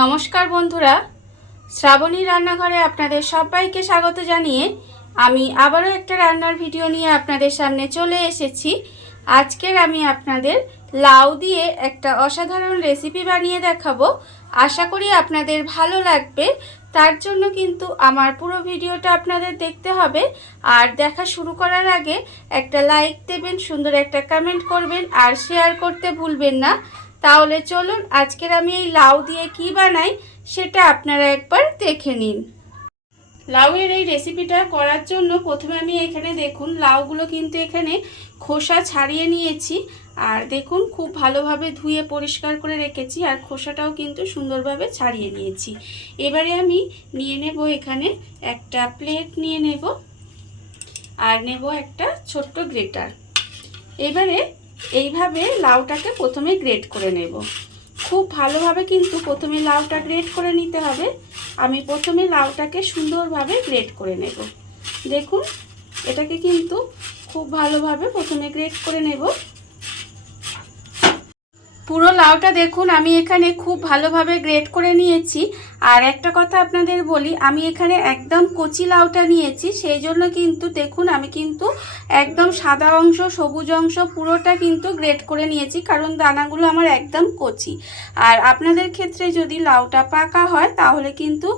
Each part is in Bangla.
নমস্কার বন্ধুরা, শ্রাবণী রান্নাঘরে আপনাদের সবাইকে স্বাগত জানিয়ে আমি আবারও একটা রান্নার ভিডিও নিয়ে আপনাদের সামনে চলে এসেছি। আজকের আমি আপনাদের লাউ দিয়ে একটা অসাধারণ রেসিপি বানিয়ে দেখাবো। আশা করি আপনাদের ভালো লাগবে। তার জন্য কিন্তু আমার পুরো ভিডিওটা আপনাদের দেখতে হবে। আর দেখা শুরু করার আগে একটা লাইক দেবেন, সুন্দর একটা কমেন্ট করবেন আর শেয়ার করতে ভুলবেন না। তাহলে চলুন আজকের আমি এই লাউ দিয়ে কি বানাই সেটা আপনারা একবার দেখে নিন। লাউয়ের এই রেসিপিটা করার জন্য প্রথমে আমি এখানে দেখুন লাউগুলো কিন্তু এখানে খোসা ছাড়িয়ে নিয়েছি। আর দেখুন খুব ভালোভাবে ধুয়ে পরিষ্কার করে রেখেছি আর খোসাটাও কিন্তু সুন্দরভাবে ছাড়িয়ে নিয়েছি। এবারে আমি নিয়ে নেব এখানে একটা প্লেট নিয়ে নেব আর নেব একটা ছোট্ট গ্রেটার। এবারে এইভাবে লাউটাকে প্রথমে গ্রেট করে নেব। খুব ভালোভাবে কিন্তু প্রথমে লাউটা গ্রেট করে নিতে হবে। আমি প্রথমে লাউটাকে সুন্দরভাবে গ্রেট করে নেব। দেখুন এটাকে কিন্তু খুব ভালোভাবে প্রথমে গ্রেট করে নেব। পুরো লাউটা দেখুন আমি এখানে খুব ভালোভাবে গ্রেট করে নিয়েছি। আর একটা কথা আপনাদের বলি, আমি এখানে একদম কচি লাউটা নিয়েছি, সেই জন্য কিন্তু দেখুন আমি কিন্তু একদম সাদা অংশ সবুজ অংশ পুরোটা কিন্তু গ্রেট করে নিয়েছি, কারণ দানাগুলো আমার একদম কচি। আর আপনাদের ক্ষেত্রে যদি লাউটা পাকা হয় তাহলে কিন্তু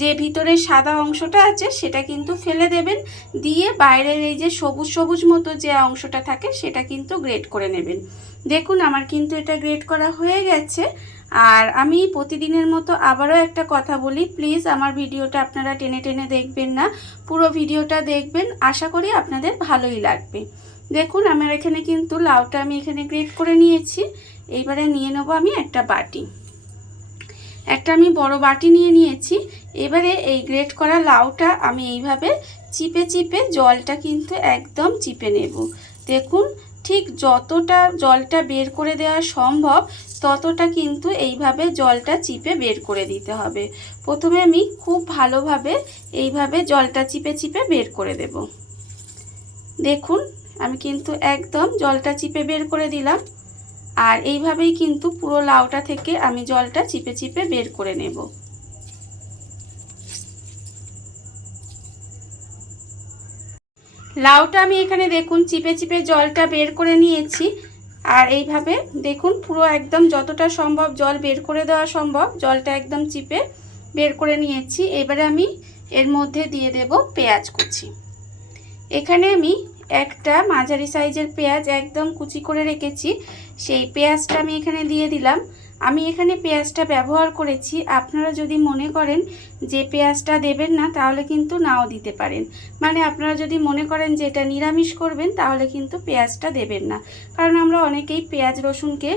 যে ভিতরে সাদা অংশটা আছে সেটা কিন্তু ফেলে দেবেন, দিয়ে বাইরের এই যে সবুজ সবুজ মতো যে অংশটা থাকে সেটা কিন্তু গ্রেট করে নেবেন। দেখুন আমার কিন্তু এটা গ্রেট করা হয়ে গেছে। আর আমি প্রতিদিনের মতো আবারও একটা কথা বলি, প্লিজ আমার ভিডিওটা আপনারা টেনে টেনে দেখবেন না, পুরো ভিডিওটা দেখবেন, আশা করি আপনাদের ভালোই লাগবে। দেখুন আমার এখানে কিন্তু লাউটা আমি এখানে গ্রেট করে নিয়েছি। এইবারে নিয়ে নেব আমি একটা বাটি, একটা আমি বড় বাটি নিয়ে নিয়েছি। এবারে এই গ্রেট করা লাউটা আমি এইভাবে চিপে চিপে জলটা কিন্তু একদম চিপে নেব। দেখুন ঠিক যতটা জলটা বের করে দেওয়া সম্ভব ততটা কিন্তু এইভাবে জলটা চিপে বের করে দিতে হবে। প্রথমে আমি খুব ভালোভাবে এইভাবে জলটা চিপে চিপে বের করে দেব। দেখুন আমি কিন্তু একদম জলটা চিপে বের করে দিলাম। আর এইভাবেই কিন্তু পুরো লাউটা থেকে আমি জলটা চিপে চিপে বের করে নেব। লাউটা আমি এখানে দেখুন চিপে চিপে জলটা বের করে নিয়েছি। আর এইভাবে দেখুন পুরো একদম যতটা সম্ভব জল বের করে দেওয়া সম্ভব জলটা একদম চিপে বের করে নিয়েছি। এবারে আমি এর মধ্যে দিয়ে দেব পেঁয়াজ কুচি। এখানে আমি একটা মাঝারি সাইজের পেঁয়াজ একদম কুচি করে রেখেছি, সেই পেঁয়াজটা আমি এখানে দিয়ে দিলাম। আমি এখানে পেঁয়াজটা ব্যবহার করেছি, আপনারা যদি মনে করেন যে পেঁয়াজটা দেবেন না তাহলে কিন্তু নাও দিতে পারেন। মানে আপনারা যদি মনে করেন যে এটা নিরামিষ করবেন তাহলে কিন্তু পেঁয়াজটা দেবেন না, কারণ আমরা অনেকেই পেঁয়াজ রসুনকে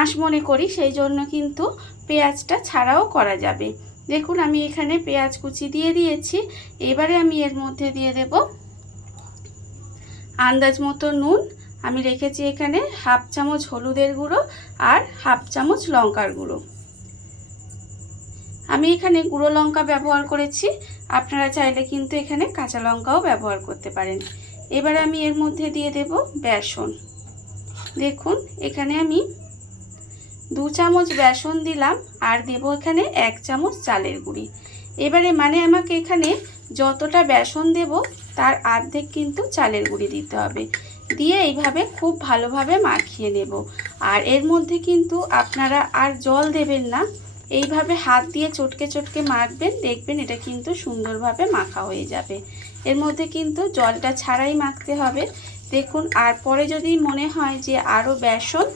আঁশ মনে করি, সেই জন্য কিন্তু পেঁয়াজটা ছাড়াও করা যাবে। দেখুন আমি এখানে পেঁয়াজ কুচি দিয়ে দিয়েছি। এবারে আমি এর মধ্যে দিয়ে দেব আন্দাজ মতো নুন। আমি রেখেছি এখানে হাফ চামচ হলুদের গুঁড়ো আর হাফ চামচ লঙ্কার গুঁড়ো। আমি এখানে গুঁড়ো লঙ্কা ব্যবহার করেছি, আপনারা চাইলে কিন্তু এখানে কাঁচা লঙ্কাও ব্যবহার করতে পারেন। এবারে আমি এর মধ্যে দিয়ে দেব বেসন। দেখুন এখানে আমি 2 চামচ বেসন দিলাম আর দেব এখানে 1 চামচ চালের গুঁড়ি। এবারে মানে আমাকে এখানে যতটা বেসন দেব তার অর্ধেক কিন্তু চালের গুঁড়ি দিতে হবে। দিয়ে এইভাবে খুব ভালোভাবে মাখিয়ে নেব। আর এর মধ্যে কিন্তু আপনারা আর জল দেবেন না, এইভাবে হাত দিয়ে চটকে চটকে মাখবেন, দেখবেন এটা কিন্তু সুন্দরভাবে মাখা হয়ে যাবে। এর মধ্যে কিন্তু জলটা ছাড়াই মাখতে হবে। দেখুন আর পরে যদি মনে হয় যে আরও বেসন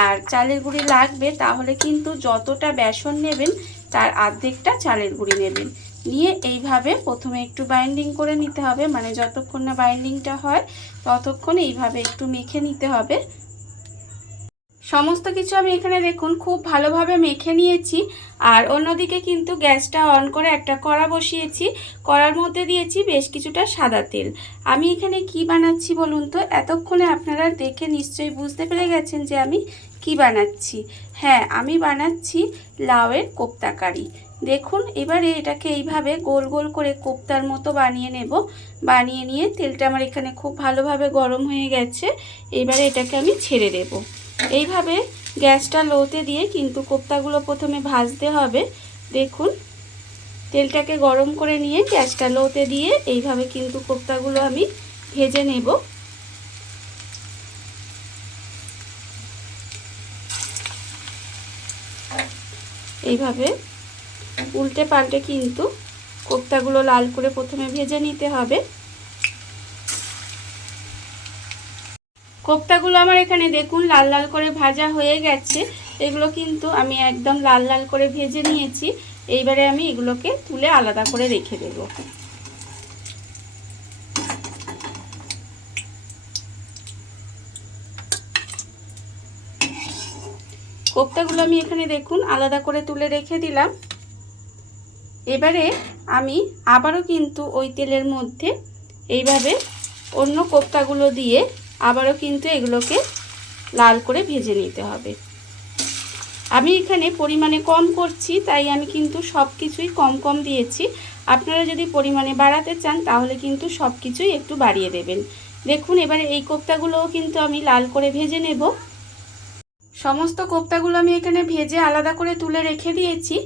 আর চালের গুঁড়ি লাগবে তাহলে কিন্তু যতটা বেসন নেবেন তার অর্ধেকটা চালের গুঁড়ি নেবেন। নিয়ে এইভাবে প্রথমে একটু বাইন্ডিং করে নিতে হবে, মানে যতক্ষণ না বাইন্ডিংটা হয় ততক্ষণ এইভাবে একটু মেখে নিতে হবে। সমস্ত কিছু আমি এখানে দেখুন খুব ভালোভাবে মেখে নিয়েছি। আর অন্যদিকে কিন্তু গ্যাসটা অন করে একটা কড়া বসিয়েছি, কড়ার মধ্যে দিয়েছি বেশ কিছুটা সাদা তেল। আমি এখানে কি বানাচ্ছি বলুন তো? এতক্ষণে আপনারা দেখে নিশ্চয়ই বুঝতে পেরে গেছেন যে আমি কি বানাচ্ছি। হ্যাঁ, আমি বানাচ্ছি লাউয়ের কোপ্তা কারি। দেখুন এবারে এটাকে এইভাবে গোল গোল করে কোপ্তার মতো বানিয়ে নেব। বানিয়ে নিয়ে তেলটা আমার এখানে খুব ভালোভাবে গরম হয়ে গেছে। এবারে এটাকে আমি ছেড়ে দেব। এইভাবে গ্যাসটা লোতে দিয়ে কিন্তু কোপ্তাগুলো প্রথমে ভাজতে হবে। দেখুন তেলটাকে গরম করে নিয়ে গ্যাসটা লোতে দিয়ে এইভাবে কিন্তু কোপ্তাগুলো আমি ভেজে নেব। এইভাবে উল্টে পাল্টে কিন্তু কোপ্তাগুলো লাল করে প্রথমে ভেজে নিতে হবে। কোপ্তাগুলো আমার এখানে দেখুন লাল লাল করে ভাজা হয়ে গেছে। এগুলো কিন্তু আমি একদম লাল লাল করে ভেজে নিয়েছি। এইবারে আমি এগুলোকে তুলে আলাদা করে রেখে দেব। কোপ্তাগুলো আমি এখানে দেখুন আলাদা করে তুলে রেখে দিলাম। এবারে আমি আবারও কিন্তু ওই তেলের মধ্যে এইভাবে অন্য কোপ্তাগুলো দিয়ে আবারও কিন্তু এগুলোকে লাল করে ভেজে নিতে হবে। আমি এখানে পরিমাণে কম করছি, তাই আমি কিন্তু সব কিছুই কম কম দিয়েছি। আপনারা যদি পরিমাণে বাড়াতে চান তাহলে কিন্তু সব কিছুই একটু বাড়িয়ে দেবেন। দেখুন এবারে এই কোপ্তাগুলোও কিন্তু আমি লাল করে ভেজে নেব। সমস্ত কোপ্তাগুলো আমি এখানে ভেজে আলাদা করে তুলে রেখে দিয়েছি।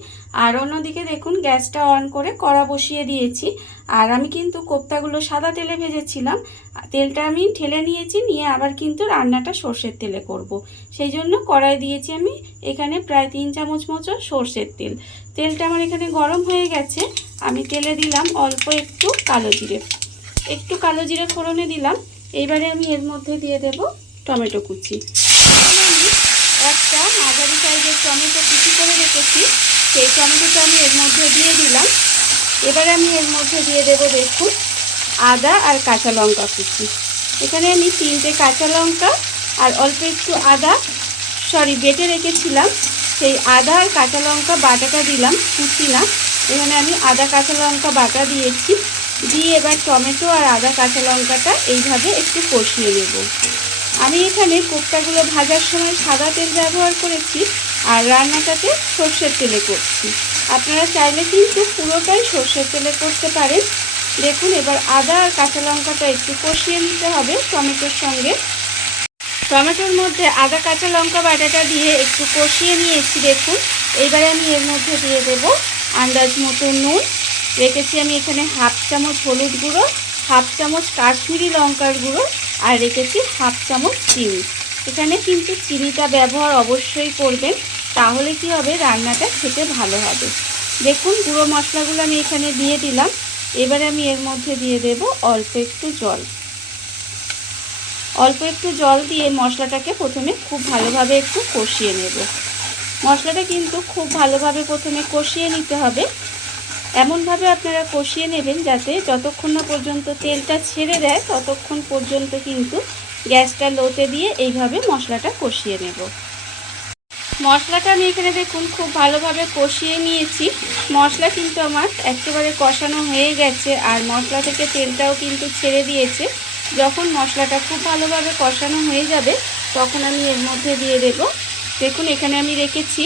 আর অন্যদিকে দেখুন গ্যাসটা অন করে কড়া বসিয়ে দিয়েছি। আর আমি কিন্তু কোপ্তাগুলো সাদা তেলে ভেজেছিলাম, তেলটা আমি ঢেলে নিয়েছি, নিয়ে আবার কিন্তু রান্নাটা সর্ষের তেলে করব। সেই জন্য কড়াই দিয়েছি আমি এখানে প্রায় 3 চামচ মতো সর্ষের তেল। তেলটা আমার এখানে গরম হয়ে গেছে। আমি তেলে দিলাম অল্প একটু কালো জিরে ফোড়নে দিলাম। এইবারে আমি এর মধ্যে দিয়ে দেব টমেটো কুচি। একটা মাঝারি সাইজের টমেটো কুচি করে রেখেছি, সেই টমেটোটা আমি এর মধ্যে দিয়ে দিলাম। এবারে আমি এর মধ্যে দিয়ে দেব দেখুন আদা আর কাঁচা লঙ্কা কুচি। এখানে আমি 3টে কাঁচা লঙ্কা আর অল্প একটু আদা বেটে রেখেছিলাম, সেই আদা আর কাঁচা লঙ্কা বাটাটা দিলাম, কুচি না। এখানে আমি আদা কাঁচা লঙ্কা বাটা দিয়েছি। দিয়ে এবার টমেটো আর আদা কাঁচা লঙ্কাটা এইভাবে একটু কষিয়ে নেব। আমি এখানে কোপ্তাগুলো ভাজার সময় সাদা তেল ব্যবহার করেছি, আর রান্নাটাতে সর্ষের তেলে করছি। আপনারা চাইলে কিন্তু পুরোটাই সর্ষের তেলে করতে পারেন। দেখুন এবার আদা আর কাঁচা লঙ্কাটা একটু কষিয়ে নিতে হবে টমেটোর সঙ্গে। টমেটোর মধ্যে আদা কাঁচা লঙ্কা বাটাটা দিয়ে একটু কষিয়ে নিয়েছি। দেখুন এইবারে আমি এর মধ্যে দিয়ে দেব আন্দাজ মতো নুন। রেখেছি আমি এখানে 1/2 চামচ হলুদ গুঁড়ো, 1/2 চামচ কাশ্মীরি লঙ্কার গুঁড়ো, আর রেখেছি 1/2 চামচ চিনি। এখানে কিন্তু চিনিটা ব্যবহার অবশ্যই করবেন, তাহলে কি হবে রান্নাটা খেতে ভালো হবে। দেখুন গুঁড়ো মশলাগুলো আমি এখানে দিয়ে দিলাম। এবারে আমি এর মধ্যে দিয়ে দেব অল্প একটু জল দিয়ে মশলাটাকে প্রথমে খুব ভালোভাবে একটু কষিয়ে নেব। মশলাটা কিন্তু খুব ভালোভাবে প্রথমে কষিয়ে নিতে হবে। এমনভাবে আপনারা কষিয়ে নেবেন যাতে যতক্ষণ না পর্যন্ত তেলটা ছেড়ে দেয় ততক্ষণ পর্যন্ত কিন্তু গ্যাসটা লোতে দিয়ে এইভাবে মশলাটা কষিয়ে নেব। মশলাটা আমি এখানে দেখুন খুব ভালোভাবে কষিয়ে নিয়েছি। মশলা কিন্তু আমার একেবারে কষানো হয়ে গেছে, আর মশলা থেকে তেলটাও কিন্তু ছেড়ে দিয়েছে। যখন মশলাটা খুব ভালোভাবে কষানো হয়ে যাবে তখন আমি এর মধ্যে দিয়ে দেব দেখুন এখানে আমি রেখেছি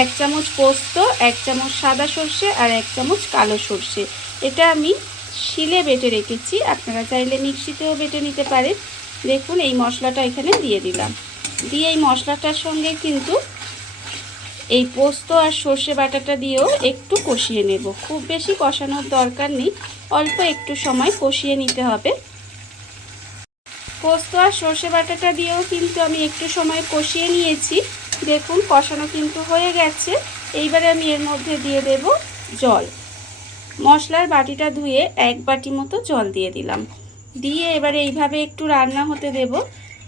1 চামচ পোস্ত, 1 চামচ সাদা সর্ষে আর 1 চামচ কালো সর্ষে। এটা আমি শিলে বেটে রেখেছি, আপনারা চাইলে মিক্সিতেও বেটে নিতে পারেন। দেখুন এই মশলাটা এখানে দিয়ে দিলাম। দিয়ে এই মশলাটার সঙ্গে কিন্তু এই পোস্ত আর সর্ষে বাটাটা দিয়েও একটু কষিয়ে নেব। খুব বেশি কষানোর দরকার নেই, অল্প একটু সময় কষিয়ে নিতে হবে। পোস্ত আর সর্ষে বাটাটা দিয়েও কিন্তু আমি একটু সময় কষিয়ে নিয়েছি। দেখুন কষানো কিন্তু হয়ে গেছে। এইবারে আমি এর মধ্যে দিয়ে দেব জল। মশলার বাটিটা ধুয়ে 1 বাটি মতো জল দিয়ে দিলাম। দিয়ে এবারে এইভাবে একটু রান্না হতে দেব।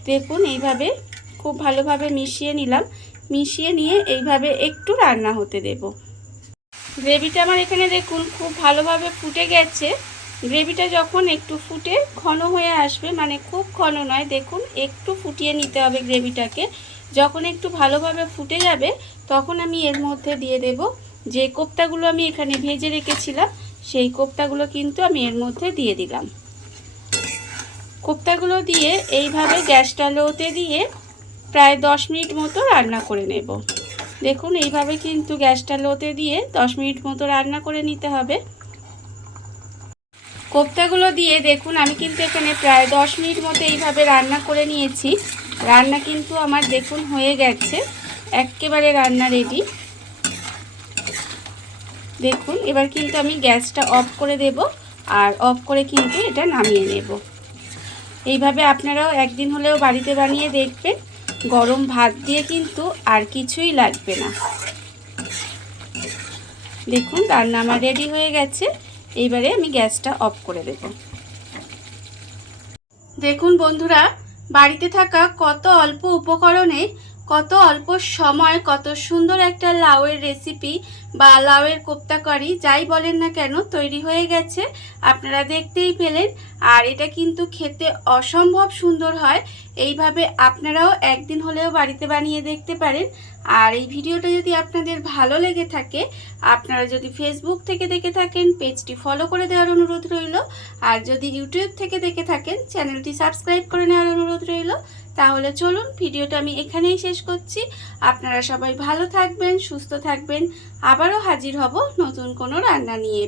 দেখুন এইভাবে খুব ভালোভাবে মিশিয়ে নিলাম। মিশিয়ে নিয়ে এইভাবে একটু রান্না হতে দেব। গ্রেভিটা আমার এখানে দেখুন খুব ভালোভাবে ফুটে গেছে। গ্রেভিটা যখন একটু ফুটে ঘন হয়ে আসবে, মানে খুব ঘন নয়, দেখুন একটু ফুটিয়ে নিতে হবে গ্রেভিটাকে। যখন একটু ভালোভাবে ফুটে যাবে তখন আমি এর মধ্যে দিয়ে দেব যে কোপ্তাগুলো আমি এখানে ভেজে রেখেছিলাম, সেই কোপ্তাগুলো কিন্তু আমি এর মধ্যে দিয়ে দিলাম। কোপ্তাগুলো দিয়ে এইভাবে গ্যাসটা লোতে দিয়ে প্রায় 10 মিনিট মতো রান্না করে নেব। দেখুন এইভাবে কিন্তু গ্যাসটা লোতে দিয়ে 10 মিনিট মতো রান্না করে নিতে হবে। কোপ্তাগুলো দিয়ে দেখুন আমি কিন্তু এখানে প্রায় 10 মিনিট মতো এইভাবে রান্না করে নিয়েছি। রান্না কিন্তু আমার দেখুন হয়ে গেছে, একেবারে রান্না রেডি। দেখুন এবার কিন্তু আমি গ্যাসটা অফ করে দেব, আর অফ করে কিন্তু এটা নামিয়ে নেব। এইভাবে আপনারাও একদিন হলেও বাড়িতে বানিয়ে দেখবেন, গরম ভাত দিয়ে কিন্তু আর কিছুই লাগবে না। দেখুন রান্না আমার রেডি হয়ে গেছে, এইবারে আমি গ্যাসটা অফ করে দেব। দেখুন বন্ধুরা, বাড়িতে থাকা কত অল্প উপকরণে কত অল্প সময় কত সুন্দর একটা লাউয়ের রেসিপি বা লাউয়ের কোপ্তা কারি যাই বলেন না কেন তৈরি হয়ে গেছে। আপনারা দেখতেই পেলেন, আর এটা কিন্তু খেতে অসম্ভব সুন্দর হয়। এইভাবে আপনারাও একদিন হলেও বাড়িতে বানিয়ে দেখতে পারেন। আর এই ভিডিওটা যদি আপনাদের ভালো লেগে থাকে, আপনারা যদি ফেসবুক থেকে দেখে থাকেন পেজটি ফলো করে দেওয়ার অনুরোধ রইল, আর যদি ইউটিউব থেকে দেখে থাকেন চ্যানেলটি সাবস্ক্রাইব করে নেওয়ার অনুরোধ রইল। তাহলে চলুন ভিডিওটা আমি এখানেই শেষ করছি। আপনারা সবাই ভালো থাকবেন, সুস্থ থাকবেন। আবারও হাজির হব নতুন কোনো রান্না নিয়ে।